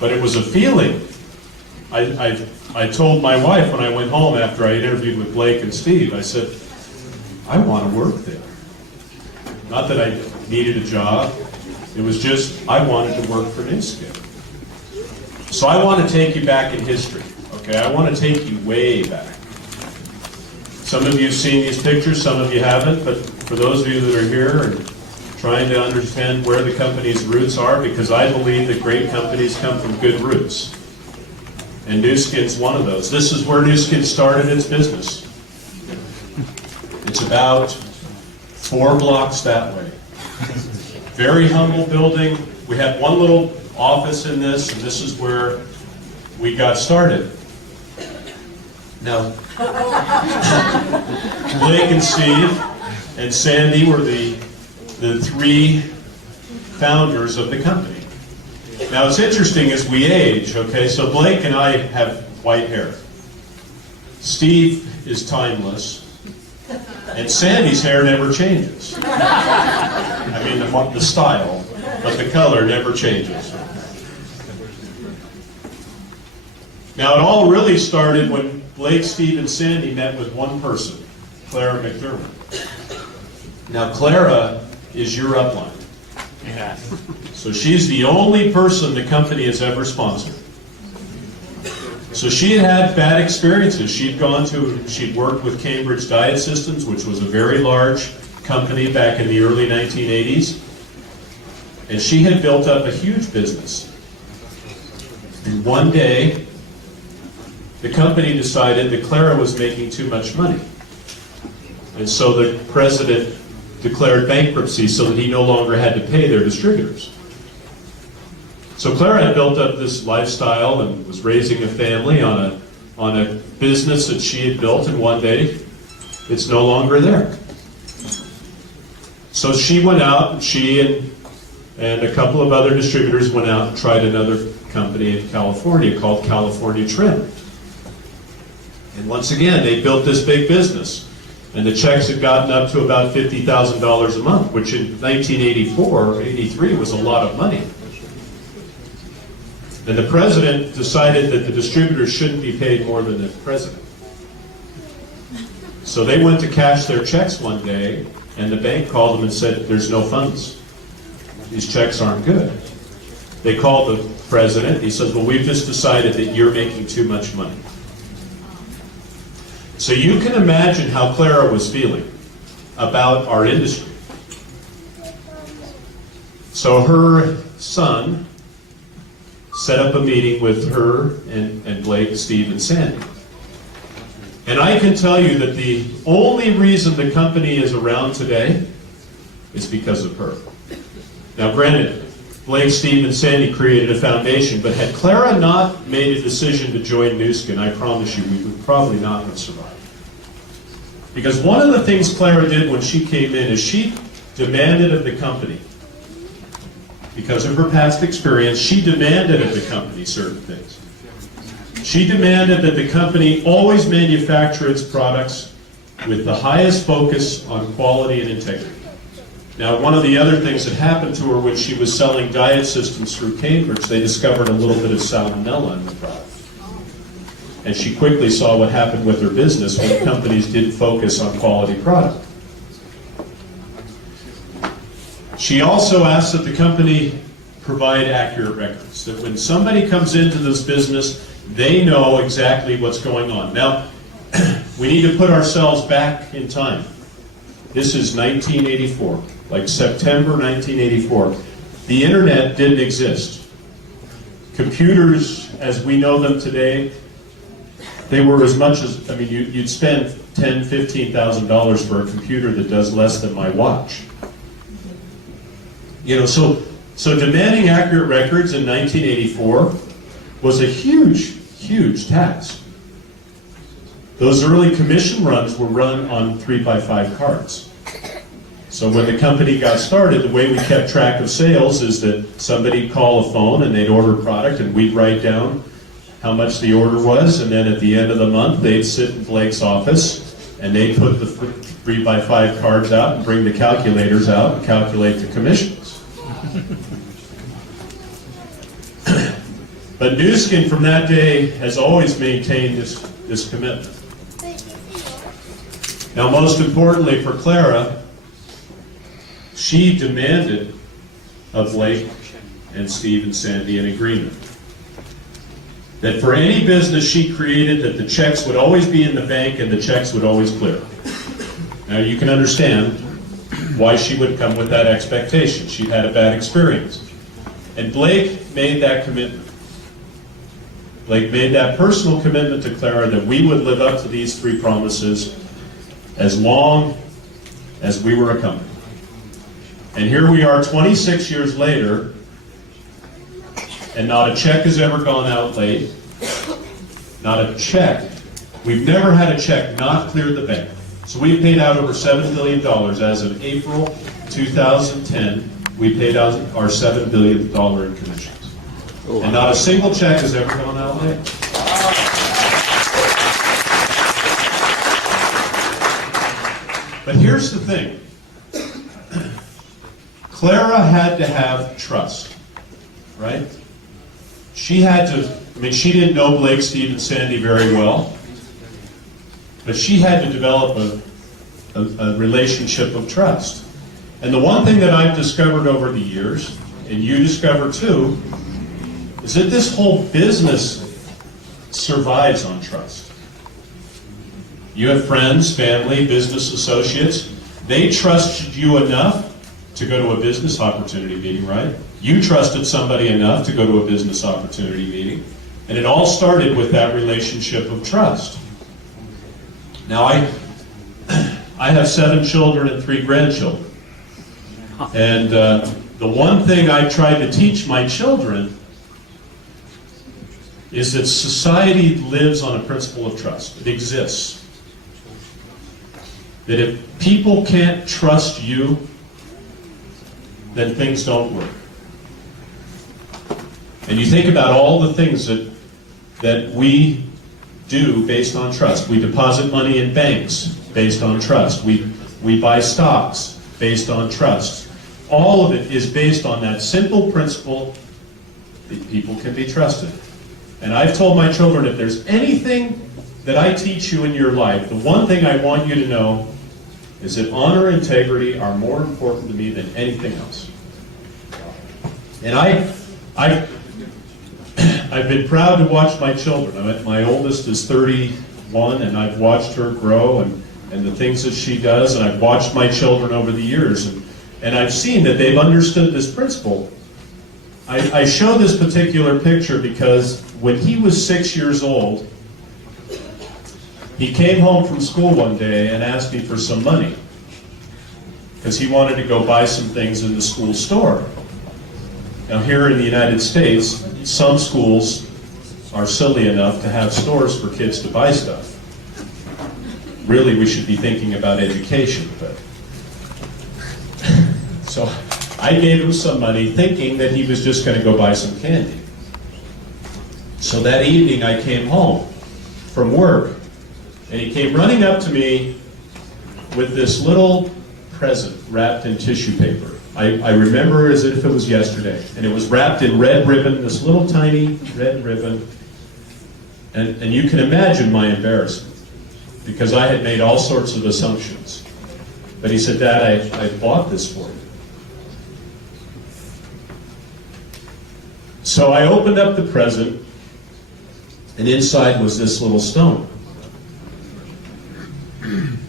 But it was a feeling. I told my wife when I went home after I interviewed with Blake and Steve, I said, I want to work there. Not that I needed a job. It was just, I wanted to work for Nu Skin. So I want to take you back in history, okay? I want to take you way back. Some of you have seen these pictures, some of you haven't, but for those of you that are here and trying to understand where the company's roots are, because I believe that great companies come from good roots. And Nu Skin's one of those. This is where Nu Skin started its business. It's about 4 blocks that way. Very humble building. We had one little office in this, and this is where we got started. Now, Blake and Steve and Sandy were the 3 founders of the company. Now, it's interesting as we age, okay, so Blake and I have white hair. Steve is timeless. And Sandy's hair never changes. I mean, the style, but the color never changes. Now, it all really started when Blake, Steve, and Sandy met with one person, Clara McDermott. Now, Clara is your upline. Yeah. So she's the only person the company has ever sponsored. So she had bad experiences. She'd worked with Cambridge Diet Systems, which was a very large company back in the early 1980s. And she had built up a huge business. And one day, the company decided that Clara was making too much money. And so the president declared bankruptcy so that he no longer had to pay their distributors. So Clara had built up this lifestyle and was raising a family on a business that she had built, and one day it's no longer there. So she went out, and she and a couple of other distributors went out and tried another company in California called California Trim. And once again, they built this big business. And the checks had gotten up to about $50,000 a month, which in 1984 or 83 was a lot of money. And the president decided that the distributors shouldn't be paid more than the president. So they went to cash their checks one day, and the bank called them and said, there's no funds. These checks aren't good. They called the president. He says, well, we've just decided that you're making too much money. So you can imagine how Clara was feeling about our industry. So her son set up a meeting with her and Blake, Steve, and Sandy. And I can tell you that the only reason the company is around today is because of her. Now granted, Blake, Steve, and Sandy created a foundation, but had Clara not made a decision to join Nu Skin, I promise you we would probably not have survived. Because one of the things Clara did when she came in is she demanded of the company, because of her past experience, she demanded of the company certain things. She demanded that the company always manufacture its products with the highest focus on quality and integrity. Now, one of the other things that happened to her when she was selling diet systems through Cambridge, they discovered a little bit of salmonella in the product. And she quickly saw what happened with her business when companies didn't focus on quality product. She also asked that the company provide accurate records, that when somebody comes into this business, they know exactly what's going on. Now, we need to put ourselves back in time. This is 1984, like September 1984. The internet didn't exist. Computers, as we know them today, they were as much as, I mean, you'd spend $10,000, $15,000 for a computer that does less than my watch. You know, so demanding accurate records in 1984 was a huge, huge task. Those early commission runs were run on 3x5 cards. So when the company got started, the way we kept track of sales is that somebody'd call a phone and they'd order a product, and we'd write down how much the order was, and then at the end of the month, they'd sit in Blake's office, and they'd put the 3x5 cards out and bring the calculators out and calculate the commissions. But Newskin from that day has always maintained this commitment. Now, most importantly for Clara, she demanded of Blake and Steve and Sandy an agreement that for any business she created, that the checks would always be in the bank and the checks would always clear. Now you can understand why she would come with that expectation. She'd had a bad experience. And Blake made that commitment. Blake made that personal commitment to Clara that we would live up to these three promises as long as we were a company. And here we are 26 years later, and not a check has ever gone out late. Not a check. We've never had a check not cleared the bank. So we've paid out over $7 billion. As of April 2010, we paid out our $7 billion in commissions. And not a single check has ever gone out late. But here's the thing. Clara had to have trust, right? She had to, she didn't know Blake, Steve, and Sandy very well, but she had to develop a relationship of trust. And the one thing that I've discovered over the years, and you discover too, is that this whole business survives on trust. You have friends, family, business associates. They trusted you enough to go to a business opportunity meeting, right? You trusted somebody enough to go to a business opportunity meeting. And it all started with that relationship of trust. Now, I have 7 children and 3 grandchildren. And the one thing I try to teach my children is that society lives on a principle of trust. It exists. That if people can't trust you, then things don't work. And you think about all the things that we do based on trust. We deposit money in banks based on trust. We buy stocks based on trust. All of it is based on that simple principle that people can be trusted. And I've told my children, if there's anything that I teach you in your life, the one thing I want you to know is that honor and integrity are more important to me than anything else. And I've been proud to watch my children. My oldest is 31, and I've watched her grow and the things that she does, and I've watched my children over the years, and I've seen that they've understood this principle. I show this particular picture because when he was 6 years old, he came home from school one day and asked me for some money because he wanted to go buy some things in the school store. Now here in the United States, some schools are silly enough to have stores for kids to buy stuff. Really, we should be thinking about education, but so I gave him some money thinking that he was just going to go buy some candy. So that evening I came home from work, and he came running up to me with this little present wrapped in tissue paper. I remember as if it was yesterday. And it was wrapped in red ribbon, this little tiny red ribbon. And you can imagine my embarrassment, because I had made all sorts of assumptions. But he said, "Dad, I bought this for you." So I opened up the present, and inside was this little stone.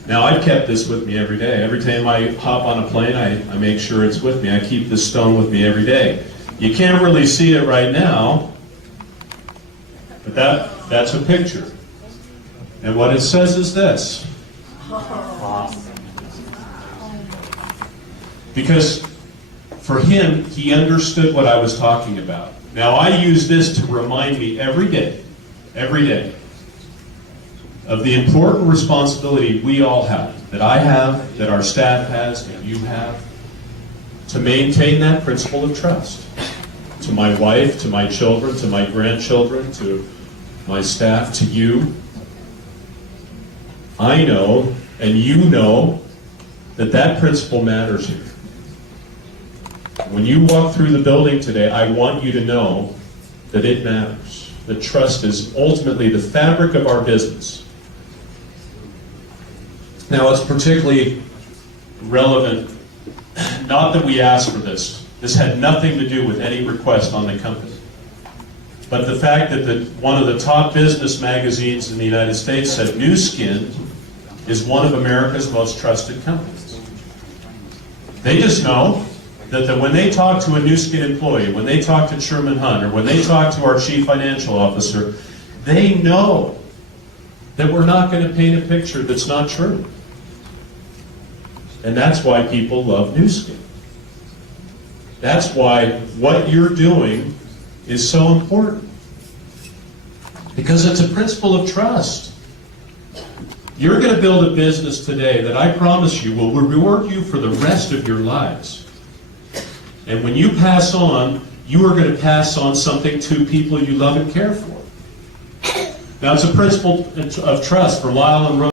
Now, I've kept this with me every day. Every time I hop on a plane, I make sure it's with me. I keep this stone with me every day. You can't really see it right now, but that's a picture. And what it says is this. Because for him, he understood what I was talking about. Now, I use this to remind me every day, of the important responsibility we all have, that I have, that our staff has, that you have, to maintain that principle of trust. To my wife, to my children, to my grandchildren, to my staff, to you. I know, and you know, that principle matters here. When you walk through the building today, I want you to know that it matters. That trust is ultimately the fabric of our business. Now, it's particularly relevant, not that we asked for this. This had nothing to do with any request on the company. But the fact that one of the top business magazines in the United States said Nu Skin is one of America's most trusted companies. They just know that when they talk to a Nu Skin employee, when they talk to Sherman Hunt, or when they talk to our chief financial officer, they know that we're not going to paint a picture that's not true. And that's why people love Nu Skin. That's why what you're doing is so important. Because it's a principle of trust. You're going to build a business today that I promise you will reward you for the rest of your lives. And when you pass on, you are going to pass on something to people you love and care for. Now, it's a principle of trust for Lyle and Rose.